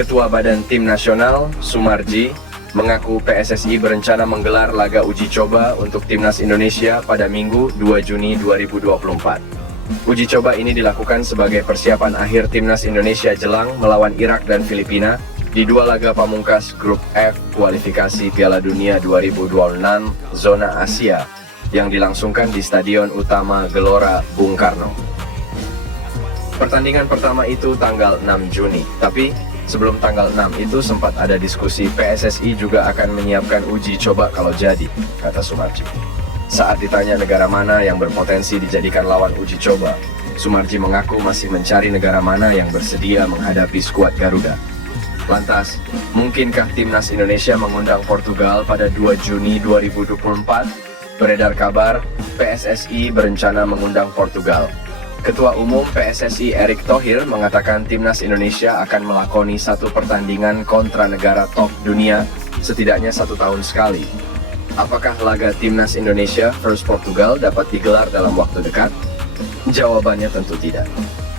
Ketua Badan Tim Nasional, Sumarji, mengaku PSSI berencana menggelar laga uji coba untuk Timnas Indonesia pada Minggu 2 Juni 2024. Uji coba ini dilakukan sebagai persiapan akhir Timnas Indonesia jelang melawan Irak dan Filipina di dua laga pamungkas Grup F kualifikasi Piala Dunia 2026 Zona Asia yang dilangsungkan di Stadion Utama Gelora Bung Karno. Pertandingan pertama itu tanggal 6 Juni, tapi sebelum tanggal 6 itu sempat ada diskusi PSSI juga akan menyiapkan uji coba kalau jadi, kata Sumarji. Saat ditanya negara mana yang berpotensi dijadikan lawan uji coba, Sumarji mengaku masih mencari negara mana yang bersedia menghadapi skuad Garuda. Lantas, mungkinkah Timnas Indonesia mengundang Portugal pada 2 Juni 2024? Beredar kabar, PSSI berencana mengundang Portugal. Ketua Umum PSSI Erick Thohir mengatakan Timnas Indonesia akan melakoni satu pertandingan kontra negara top dunia setidaknya 1 tahun sekali. Apakah laga Timnas Indonesia vs Portugal dapat digelar dalam waktu dekat? Jawabannya tentu tidak.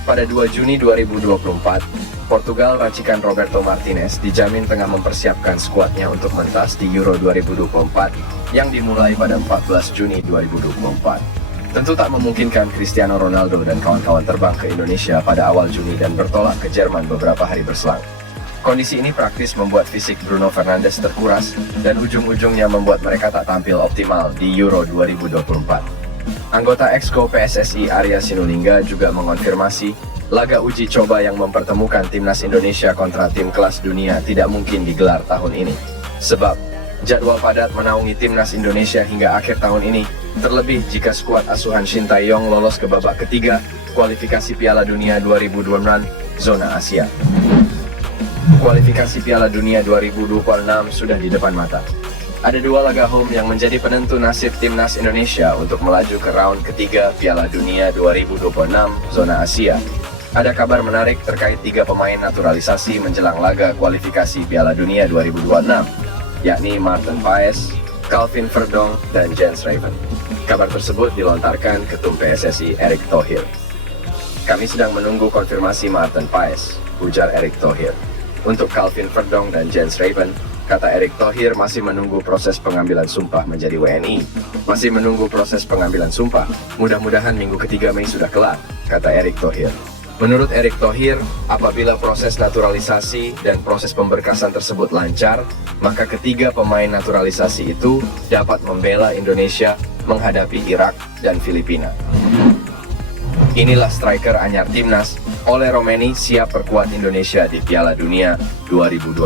Pada 2 Juni 2024, Portugal racikan Roberto Martinez dijamin tengah mempersiapkan skuadnya untuk mentas di Euro 2024 yang dimulai pada 14 Juni 2024. Tentu tak memungkinkan Cristiano Ronaldo dan kawan-kawan terbang ke Indonesia pada awal Juni dan bertolak ke Jerman beberapa hari berselang. Kondisi ini praktis membuat fisik Bruno Fernandes terkuras dan ujung-ujungnya membuat mereka tak tampil optimal di Euro 2024. Anggota Exco PSSI Arya Sinulinga juga mengonfirmasi laga uji coba yang mempertemukan Timnas Indonesia kontra tim kelas dunia tidak mungkin digelar tahun ini. Sebab, jadwal padat menaungi Timnas Indonesia hingga akhir tahun ini, terlebih jika skuad asuhan Shin Tae-yong lolos ke babak ketiga kualifikasi Piala Dunia 2026 Zona Asia. Kualifikasi Piala Dunia 2026 sudah di depan mata. Ada dua laga home yang menjadi penentu nasib Timnas Indonesia untuk melaju ke round ketiga Piala Dunia 2026 Zona Asia. Ada kabar menarik terkait 3 pemain naturalisasi menjelang laga kualifikasi Piala Dunia 2026, yakni Maarten Paes, Calvin Verdonk, dan Jens Raven. Kabar tersebut dilontarkan Ketum PSSI Erick Thohir. Kami sedang menunggu konfirmasi Maarten Paes, ujar Erick Thohir. Untuk Calvin Verdonk dan Jens Raven, kata Erick Thohir masih menunggu proses pengambilan sumpah menjadi WNI. Masih menunggu proses pengambilan sumpah, mudah-mudahan minggu ketiga Mei sudah kelar, kata Erick Thohir. Menurut Erick Thohir, apabila proses naturalisasi dan proses pemberkasan tersebut lancar, maka ketiga pemain naturalisasi itu dapat membela Indonesia menghadapi Irak dan Filipina. Inilah striker anyar Timnas, Ole Romeni siap perkuat Indonesia di Piala Dunia 2026,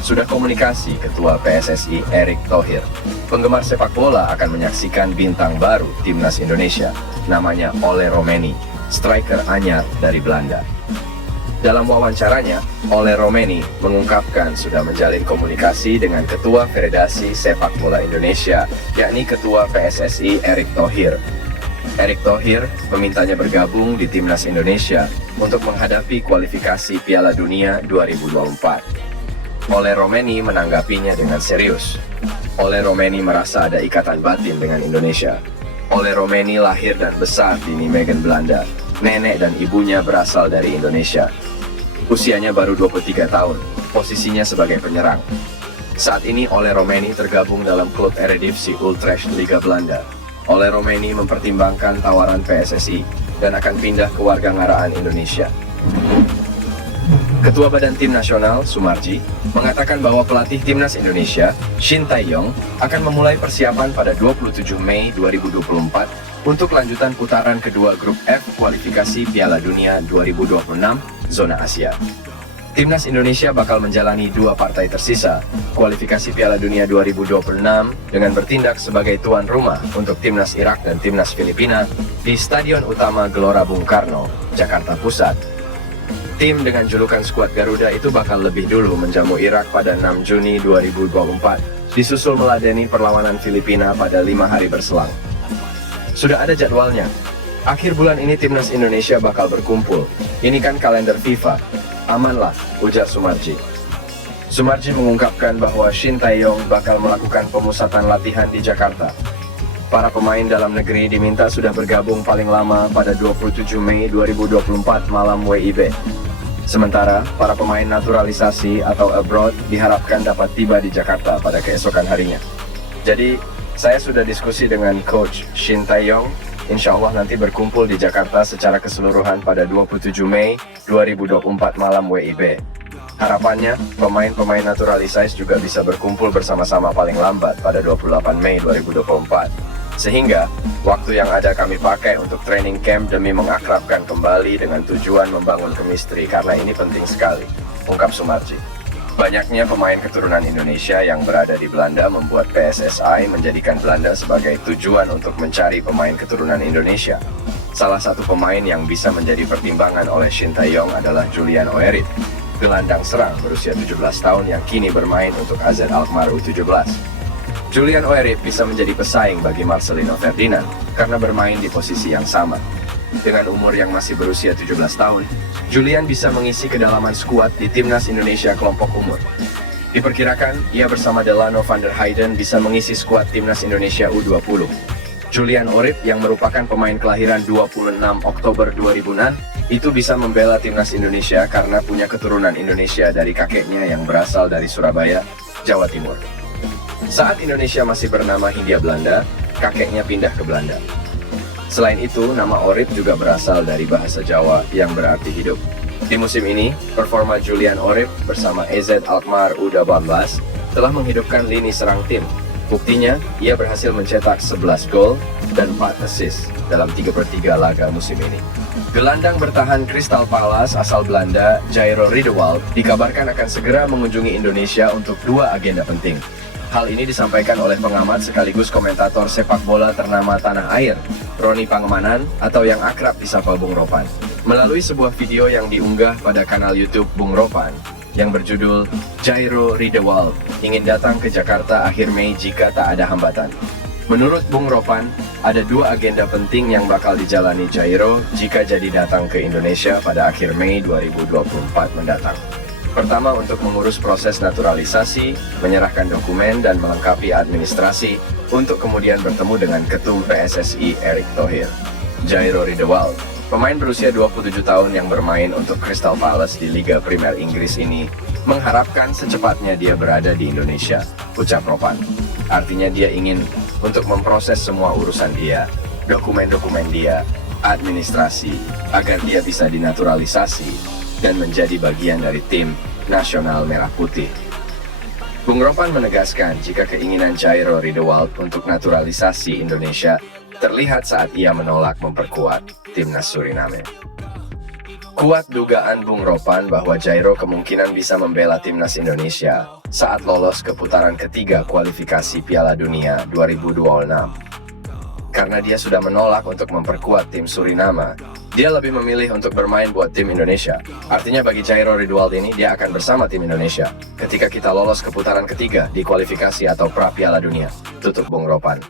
sudah komunikasi Ketua PSSI Erick Thohir. Penggemar sepak bola akan menyaksikan bintang baru Timnas Indonesia, namanya Ole Romeni, striker anyar dari Belanda. Dalam wawancaranya, Ole Romeni mengungkapkan sudah menjalin komunikasi dengan Ketua Federasi Sepak Bola Indonesia, yakni Ketua PSSI Erick Thohir. Erick Thohir memintanya bergabung di Timnas Indonesia untuk menghadapi kualifikasi Piala Dunia 2024. Ole Romeni menanggapinya dengan serius. Ole Romeni merasa ada ikatan batin dengan Indonesia. Ole Romeni lahir dan besar di Nijmegen, Belanda. Nenek dan ibunya berasal dari Indonesia. Usianya baru 23 tahun, posisinya sebagai penyerang. Saat ini Ole Romeni tergabung dalam klub Eredivisie Utrecht Liga Belanda. Ole Romeni mempertimbangkan tawaran PSSI dan akan pindah ke Wargangaraan Indonesia. Ketua Badan Tim Nasional, Sumarji, mengatakan bahwa pelatih Timnas Indonesia, Shin Tae-yong, akan memulai persiapan pada 27 Mei 2024 untuk lanjutan putaran kedua Grup F kualifikasi Piala Dunia 2026 Zona Asia. Timnas Indonesia bakal menjalani 2 partai tersisa, kualifikasi Piala Dunia 2026 dengan bertindak sebagai tuan rumah untuk Timnas Irak dan Timnas Filipina di Stadion Utama Gelora Bung Karno, Jakarta Pusat. Tim dengan julukan skuad Garuda itu bakal lebih dulu menjamu Irak pada 6 Juni 2024, disusul meladeni perlawanan Filipina pada 5 hari berselang. Sudah ada jadwalnya. Akhir bulan ini Timnas Indonesia bakal berkumpul. Ini kan kalender FIFA. Amanlah, ujar Sumarji. Sumarji mengungkapkan bahwa Shin Tae-yong bakal melakukan pemusatan latihan di Jakarta. Para pemain dalam negeri diminta sudah bergabung paling lama pada 27 Mei 2024 malam WIB. Sementara, para pemain naturalisasi atau abroad diharapkan dapat tiba di Jakarta pada keesokan harinya. Jadi, saya sudah diskusi dengan Coach Shin Tae-yong. Insya Allah nanti berkumpul di Jakarta secara keseluruhan pada 27 Mei 2024 malam WIB. Harapannya, pemain-pemain naturalisasi juga bisa berkumpul bersama-sama paling lambat pada 28 Mei 2024. Sehingga, waktu yang ada kami pakai untuk training camp demi mengakrabkan kembali dengan tujuan membangun chemistry karena ini penting sekali, ungkap Sumarji. Banyaknya pemain keturunan Indonesia yang berada di Belanda membuat PSSI menjadikan Belanda sebagai tujuan untuk mencari pemain keturunan Indonesia. Salah satu pemain yang bisa menjadi pertimbangan oleh Shin Tae-yong adalah Julian Oerit, gelandang serang berusia 17 tahun yang kini bermain untuk AZ Alkmaar U17. Julian Oerit bisa menjadi pesaing bagi Marcelino Ferdinand karena bermain di posisi yang sama. Dengan umur yang masih berusia 17 tahun, Julian bisa mengisi kedalaman skuad di Timnas Indonesia kelompok umur. Diperkirakan, ia bersama Delano van der Heyden bisa mengisi skuad Timnas Indonesia U20. Julian Oerit yang merupakan pemain kelahiran 26 Oktober 2006 itu bisa membela Timnas Indonesia karena punya keturunan Indonesia dari kakeknya yang berasal dari Surabaya, Jawa Timur. Saat Indonesia masih bernama Hindia Belanda, kakeknya pindah ke Belanda. Selain itu, nama Oerit juga berasal dari bahasa Jawa yang berarti hidup. Di musim ini, performa Julian Oerit bersama AZ Alkmaar U18 telah menghidupkan lini serang tim. Buktinya, ia berhasil mencetak 11 gol dan 4 assist dalam 3/3 laga musim ini. Gelandang bertahan Crystal Palace asal Belanda, Jairo Riedewald, dikabarkan akan segera mengunjungi Indonesia untuk 2 agenda penting. Hal ini disampaikan oleh pengamat sekaligus komentator sepak bola ternama tanah air, Roni Pangemanan atau yang akrab disapa Bung Ropan. Melalui sebuah video yang diunggah pada kanal YouTube Bung Ropan yang berjudul Jairo Riedewald ingin datang ke Jakarta akhir Mei jika tak ada hambatan. Menurut Bung Ropan, ada 2 agenda penting yang bakal dijalani Jairo jika jadi datang ke Indonesia pada akhir Mei 2024 mendatang. Pertama, untuk mengurus proses naturalisasi, menyerahkan dokumen, dan melengkapi administrasi, untuk kemudian bertemu dengan Ketum PSSI Erick Thohir. Jairo Riedewald, pemain berusia 27 tahun yang bermain untuk Crystal Palace di Liga Primer Inggris ini, mengharapkan secepatnya dia berada di Indonesia, ucap Ropan. Artinya dia ingin untuk memproses semua urusan dia, dokumen-dokumen dia, administrasi, agar dia bisa dinaturalisasi dan menjadi bagian dari tim nasional merah putih. Bung Ropan menegaskan jika keinginan Jairo Riedewald untuk naturalisasi Indonesia terlihat saat ia menolak memperkuat timnas Suriname. Kuat dugaan Bung Ropan bahwa Jairo kemungkinan bisa membela timnas Indonesia saat lolos ke putaran ketiga kualifikasi Piala Dunia 2026. Karena dia sudah menolak untuk memperkuat tim Suriname, dia lebih memilih untuk bermain buat tim Indonesia. Artinya bagi Jairo Riedewald ini, dia akan bersama tim Indonesia ketika kita lolos ke putaran ketiga di kualifikasi atau pra Piala Dunia, tutup Bung Ropan.